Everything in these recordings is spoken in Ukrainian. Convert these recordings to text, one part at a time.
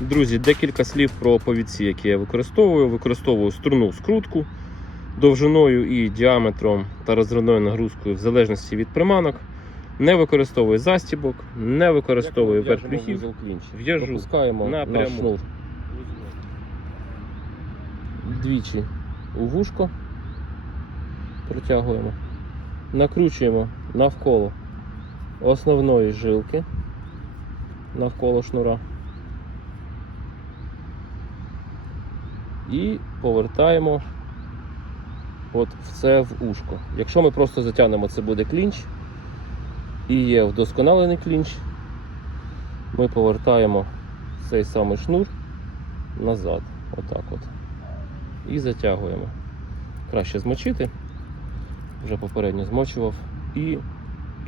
Друзі, декілька слів про повідці, які я використовую. Використовую струну скрутку довжиною і діаметром та розривною нагрузкою в залежності від приманок. Не використовую застібок, не використовую верхлюхів. В'яжу напряму. двічі у вушко. Протягуємо. Накручуємо навколо основної жилки навколо шнура. І повертаємо от в це в ушко. Якщо ми просто затягнемо, це буде клінч. І є вдосконалений клінч. Ми повертаємо цей самий шнур назад. Отак от. І затягуємо. Краще змочити. Вже попередньо змочував. І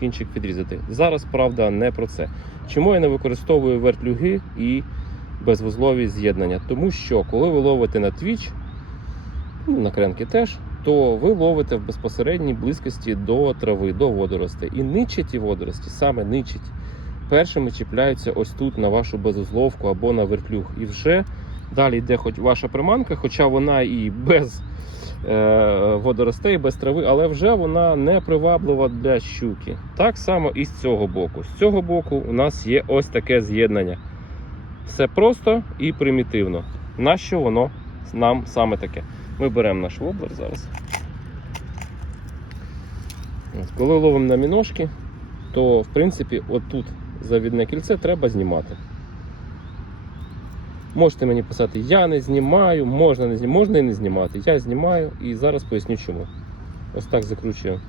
кінчик відрізати. Зараз, правда, не про це. Чому я не використовую вертлюги і безвузлові з'єднання? Тому що, коли ви ловите на твіч, ну, на кренки теж, то ви ловите в безпосередній близькості до трави, до водоростей. І ничать ті водорості, саме ничать, першими чіпляються ось тут на вашу безузловку або на вертлюг. І вже далі йде хоч ваша приманка, хоча вона і без е, водоростей, без трави, але вже вона не приваблива для щуки. Так само і з цього боку. З цього боку у нас є ось таке з'єднання. Все просто і примітивно. Нащо воно нам саме таке? Ми беремо наш воблер зараз. Коли ловимо на міношки, то в принципі отут завідне кільце треба знімати. Можете мені писати, я не знімаю, можна не знімати, можна і не знімати. Я знімаю і зараз поясню чому. Ось так закручуємо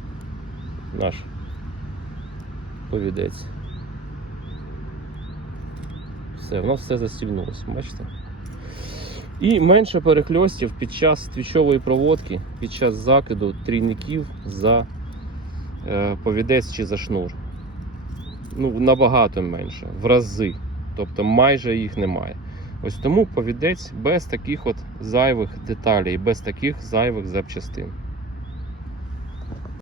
наш повідець. Все, воно все застібнулося, бачите? І менше перехльостів під час твічової проводки, під час закиду трійників за е, повідець чи за шнур. Ну, набагато менше, в рази. Тобто майже їх немає. Ось тому повідець без таких от зайвих деталей, без таких зайвих запчастин.